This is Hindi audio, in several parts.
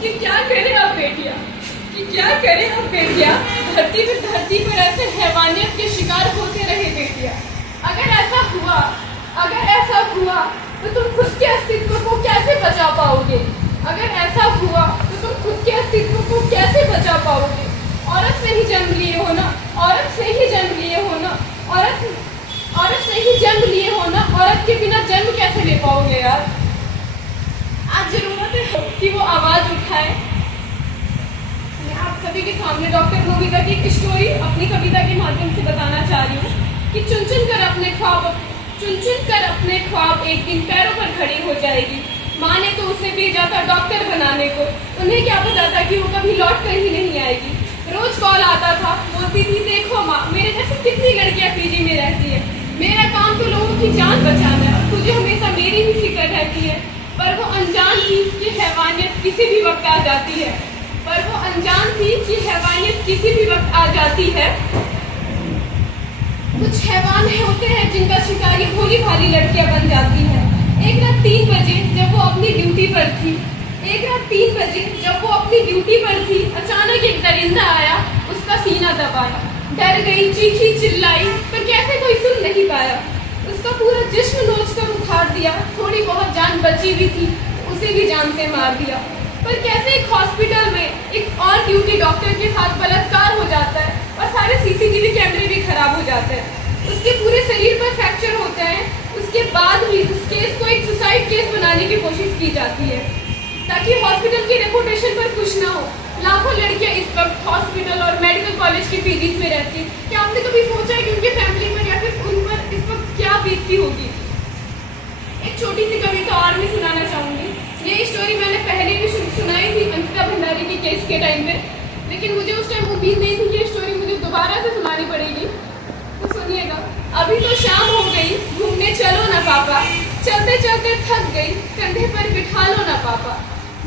कि क्या करें अब बेटियां, कि क्या करें अब बेटियां। धरती पर ऐसे हैवानियत के शिकार होते रहे बेटियां। अगर ऐसा हुआ तो तुम खुद के अस्तित्व को कैसे बचा पाओगे? अगर ऐसा हुआ तो तुम खुद के अस्तित्व को कैसे बचा पाओगे? औरत से ही जन्म लिए हो ना, औरत से ही जन्म लिए हो ना, औरत से ही जन्म लिए हो ना, औरत के बिना जन्म कैसे ले पाओगे यार? आज जरूरत है कि वो आवाज उठाए। मैं आप सभी के सामने डॉक्टर मोबिता की एक स्टोरी अपनी कविता के माध्यम से बताना चाह रही हूँ कि चुन चुन कर अपने ख्वाब एक दिन पैरों पर खड़ी हो जाएगी। माँ ने तो उसे भेजा था डॉक्टर बनाने को, उन्हें क्या पता था कि वो कभी लौट कर ही नहीं आएगी। रोज कॉल आता था, बोलती थी देखो माँ, मेरे जैसे कितनी लड़कियां पीजी में रहती है, मेरा काम तो लोगों की जान बचाना है, तुझे हमेशा मेरी ही फिक्र रहती है। पर वो अनजान थी कि हैवानियत किसी भी वक्त आ जाती है, किसी भी वक्त आ जाती है। कुछ हैवान होते हैं जिनका शिकारी भोली भाली लड़कियां बन जाती हैं। एक रात 3 बजे जब वो अपनी ड्यूटी पर थी, अचानक एक दरिंदा आया, उसका सीना दबाया। डर गई, चीखी चिल्लाई, पर कैसे कोई सुन नहीं पाया। उसका पूरा जिस्म नोच कर उखाड़ दिया, थोड़ी बहुत जान बची भी थी, उसे भी जान से मार दिया। पर कैसे एक हॉस्पिटल में एक और ड्यूटी डॉक्टर के साथ बलात्कार हो जाता है और सारे सीसीटीवी कैमरे भी खराब हो जाते हैं। उसके पूरे शरीर पर फ्रैक्चर होते हैं। उसके बाद भी उस केस को एक सुसाइड केस बनाने की कोशिश की जाती है ताकि हॉस्पिटल की रेपुटेशन पर कुछ ना हो। लाखों लड़कियां इस वक्त हॉस्पिटल और मेडिकल कॉलेज के पीजीज में रहती हैं। क्या आपने कभी सोचा है कि उनके फैमिली पर या फिर उन पर इस वक्त क्या बीतती होगी? एक छोटी सी कविता और मैं सुनाना चाहूंगी। ये स्टोरी मैंने पहले भी सुनाई थी अंकिता भंडारी के केस के टाइम पे, लेकिन मुझे उस टाइम उम्मीद नहीं थी कि स्टोरी मुझे दोबारा से सुनानी पड़ेगी। तो सुनिएगा। अभी तो शाम हो गई, घूमने चलो ना पापा, चलते चलते थक गई, कंधे पर बिठा लो ना पापा।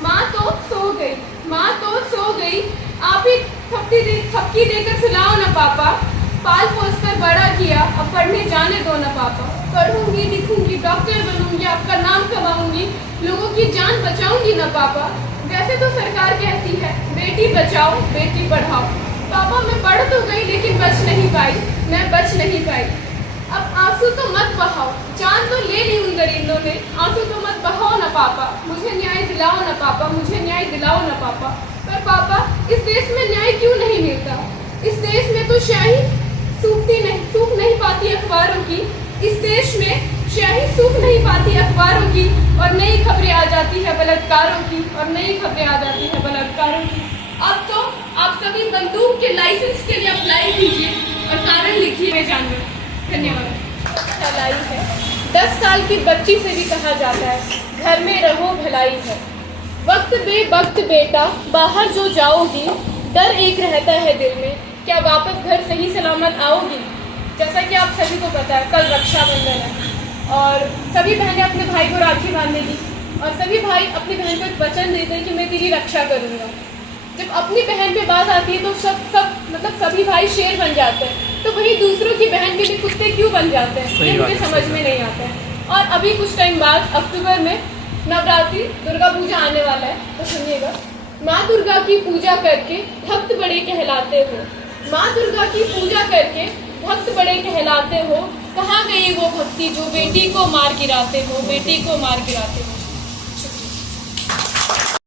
माँ तो सो गई, आप ही थपकी देकर सुलाओ ना पापा। पाल पोस कर बड़ा किया, अब पढ़ने जाने दो ना पापा। पढ़ूंगी, लिखूंगी, डॉक्टर बनूंगी, आपका नाम कमाऊंगी, लोगों की जान बचाऊंगी ना पापा। वैसे तो सरकार कहती है बेटी बचाओ बेटी पढ़ाओ। पापा मैं पढ़ तो गई लेकिन बच नहीं पाई। अब आंसू तो मत बहाओ, जान तो ले ली उन दरिंदों ने, आंसू तो मत बहाओ ना पापा। मुझे न्याय दिलाओ ना पापा, मुझे न्याय दिलाओ ना पापा। पर पापा इस देश में न्याय क्यों नहीं मिलता? इस देश में तो स्याही सूख नहीं पाती अखबारों की। इस देश में स्याही सूख नहीं पाती अखबारों की, और नई खबरें आ जाती है बलात्कारों की, अब तो आप सभी बंदूक के लाइसेंस के लिए अप्लाई कीजिए और कारण लिखिए जानवर। धन्यवाद। भलाई है 10 साल की बच्ची से भी कहा जाता है घर में रहो भलाई है। वक्त बेवक्त बेटा बाहर जो जाओगी, डर एक रहता है दिल में, क्या वापस घर सही सलामत आओगी? जैसा कि आप सभी को पता है कल रक्षाबंधन है और सभी बहनें अपने भाई को राखी बांधेगी और सभी भाई अपनी बहन को एक वचन देते हैं कि मैं तेरी रक्षा करूँगा। जब अपनी बहन पे बात आती है तो सब सभी भाई शेर बन जाते हैं, तो वही दूसरों की बहन के लिए कुत्ते क्यों बन जाते हैं, ये मुझे समझ में नहीं आता है। और अभी कुछ टाइम बाद अक्टूबर में नवरात्रि दुर्गा पूजा आने वाला है, तो सुनिएगा। माँ दुर्गा की पूजा करके भक्त बड़े कहलाते हो, माँ दुर्गा की पूजा करके भक्त बड़े कहलाते हो। कहाँ गई वो भक्ति जो बेटी को मार गिराते हो,